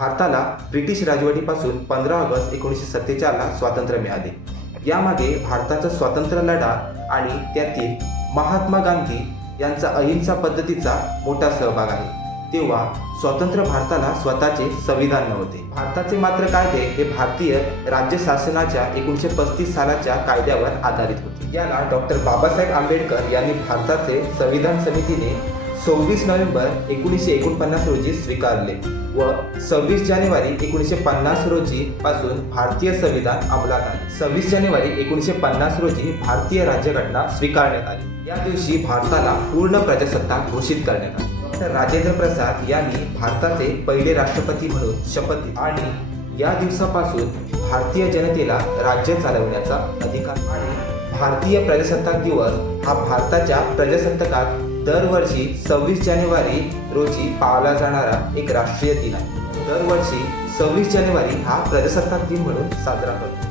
भारताला British राजवटीपासून 15 August 1947ला स्वातंत्र्य मिळाले। यामागे भारताचा स्वातंत्र्य लढा आणि त्यातील महात्मा गांधी यांचा अहिंसा पद्धतीचा मोठा सहभाग आहे। तेव्हा स्वतंत्र भारताला स्वतःचे संविधान नव्हते। भारताचे मात्र कायदे हे भारतीय राज्य शासनाच्या 1935 सालाच्या कायद्यावर आधारित होते। याला डॉक्टर बाबासाहेब आंबेडकर यांनी भारताचे संविधान समितीने 26 नोव्हेंबर 1949 रोजी स्वीकारले व 26 जानेवारी 1950 रोजी पासून भारतीय संविधान अंमलात आले। 26 जानेवारी 1950 रोजी भारतीय राज्यघटना स्वीकारण्यात आली। या दिवशी भारताला पूर्ण प्रजासत्ताक घोषित करण्यात आले। डॉक्टर राजेंद्र प्रसाद यांनी भारताचे पहिले राष्ट्रपती म्हणून शपथ घेतली आणि या दिवसापासून भारतीय जनतेला राज्य चालवण्याचा अधिकार आणि भारतीय प्रजासत्ताक दिवस हा भारताच्या प्रजासत्ताकात दरवर्षी 26 जानेवारी रोजी पाळला जाणारा एक राष्ट्रीय दिन आहे। दरवर्षी 26 जानेवारी हा प्रजासत्ताक दिन म्हणून साजरा करतो।